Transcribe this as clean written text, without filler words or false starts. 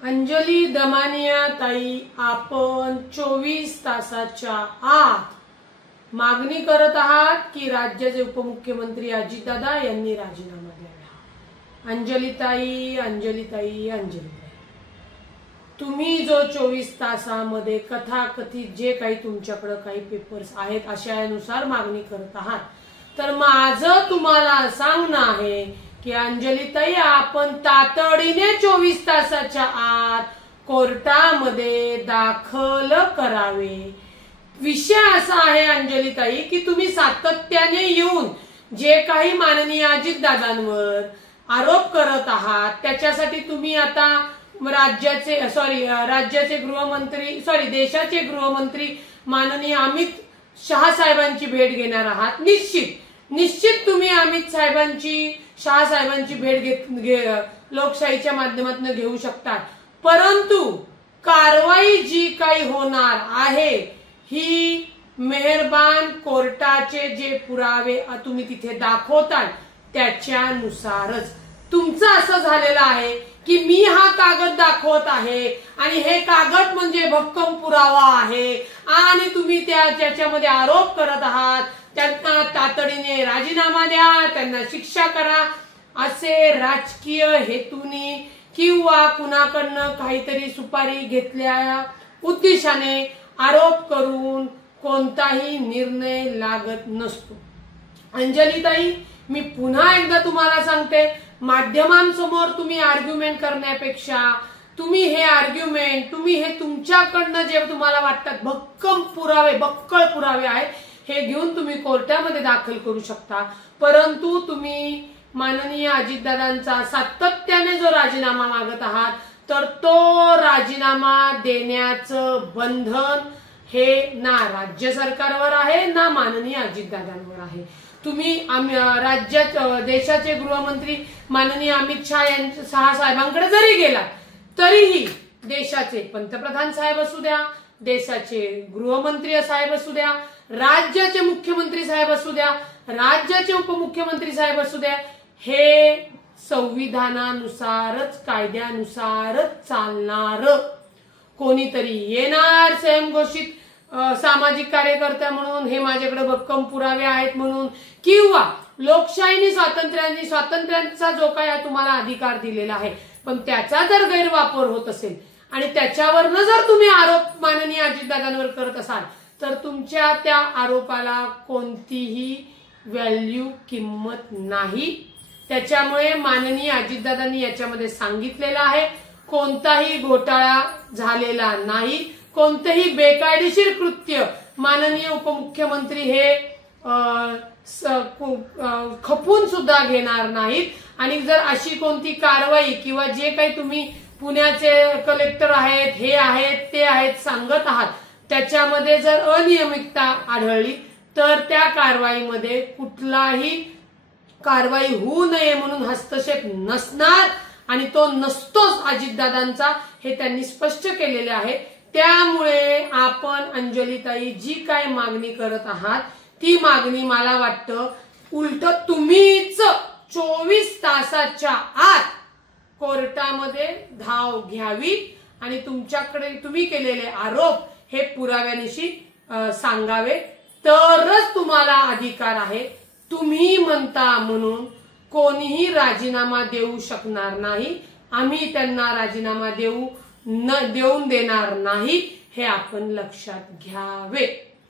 अंजली दमानिया ताई, आपण 24 तासाच्या आत मागणी करत आहात की राज्याचे उपमुख्यमंत्री अजितदादा यांनी राजीनामा द्यावा। अंजली ताई, अंजली ताई, अंजली ताई, तुम्ही जो 24 तासामध्ये कथाकथित जे काही तुमच्याकडे काही पेपर्स आहेत अशानुसार मागणी करत आहात, तर माझं तुम्हाला सांगणं आहे की अंजली ताई, आपण तातडीने 24 तासाच्या आत कोर्टामध्ये दाखल करावे। विषय असा आहे अंजली ताई की तुम्ही सातत्याने येऊन जे काही माननीय अजितदादांवर आरोप करत आहात त्याच्यासाठी तुम्ही आता देशाचे गृहमंत्री माननीय अमित शहा साहेबांची भेट घेणार आहात। निश्चित तुम्ही अमित साहेबांची, शहा साहेबांची भेट लोकशाहीच्या माध्यमातून घेऊ शकतात, परंतु कारवाई जी काही होणार आहे ही मेहरबान कोर्टाचे जे पुरावे तुम्ही तिथे दाखवताल त्याच्यानुसारच। तुमचं असं झालेलं आहे की मी हा कागद दाखवत आहे आणि हे कागद म्हणजे भक्कम पुरावा आहे आणि तुम्ही त्याच्यामध्ये आरोप करत आहात, त्यांना तातडीने राजीनामा द्या, त्यांना शिक्षा करा, असे राजकीय हेतूने किंवा कुणाकडनं काहीतरी सुपारी घेतल्या उद्देशाने आरोप करून कोणताही निर्णय लागत नसतो। अंजली ताई, मी पुन्हा एकदा तुम्हाला सांगते, माध्यमांसमोर तुम्ही आर्ग्युमेंट करण्यापेक्षा तुम्ही हे तुमच्याकडनं जे तुम्हाला वाटतात बक्कळ पुरावे आहेत हे घेऊन तुम्ही कोर्टामध्ये दाखल करू शकता, परंतु तुम्ही माननीय अजितदादांचा सातत्याने जो राजीनामा मागत आहात तर तो राजीनामा देण्याचं बंधन हे ना राज्य सरकारवर आहे ना माननीय अजितदादांवर आहे। तुम्ही देशाचे गृहमंत्री माननीय अमित शहा साहेबांकडे जरी गेला तरीही देशाचे पंतप्रधान साहेब असू द्या, देशाचे गृहमंत्री साहेब असू द्या, राज्याचे मुख्यमंत्री साहेब असू द्या, राज्याचे उपमुख्यमंत्री साहेब असू द्या, हे संविधानानुसारच कायद्यानुसारच चालणार। कोणीतरी येणार स्वयंघोषित सामाजिक कार्यकर्ता म्हणून, हे माझ्याकडे भक्कम पुरावे आहेत म्हणून, किंवा लोकशाहीने स्वातंत्र्याचा जो काही तुम्हाला अधिकार दिलेला आहे पण त्याचा जर गैरवापर होत असेल आणि त्याच्यावरनं जर तुम्ही आरोप माननीय अजितदादांवर करत असाल तर तुमच्या त्या आरोपाला कोणतीही किंमत नाही। त्याच्यामुळे माननीय अजितदादांनी याच्यामध्ये सांगितलेलं आहे, कोणताही घोटाळा झालेला नाही, कोणतेही बेकायदेशीर कृत्य माननीय उपमुख्यमंत्री हे खपून सुद्धा घेणार नाहीत आणि जर अशी कोणती कारवाई किंवा जे काही तुम्ही पुण्याचे कलेक्टर आहेत, हे आहेत, ते आहेत सांगत आहात त्याच्यामध्ये जर अनियमितता आढळली तर त्या कारवाईमध्ये कुठलाही कारवाई होऊ नये म्हणून हस्तक्षेप नसणार आणि तो नसतोच अजितदादांचा, हे त्यांनी स्पष्ट केलेले आहे। त्यामुळे आपण अंजलीताई जी काय मागणी करत आहात ती मागणी मला वाटतं उलट तुम्हीच 24 तासाच्या आत कोर्टामध्ये धाव घ्यावी आणि तुमच्याकडे तुम्ही केलेले आरोप हे पुराव्यानिशी सांगावे, तरच तुम्हाला अधिकार आहे। तुम्ही म्हणता म्हणून कोणीही राजीनामा देऊ शकणार नाही, आम्ही त्यांना राजीनामा देऊन देणार नाही, हे आपण लक्षात घ्यावे।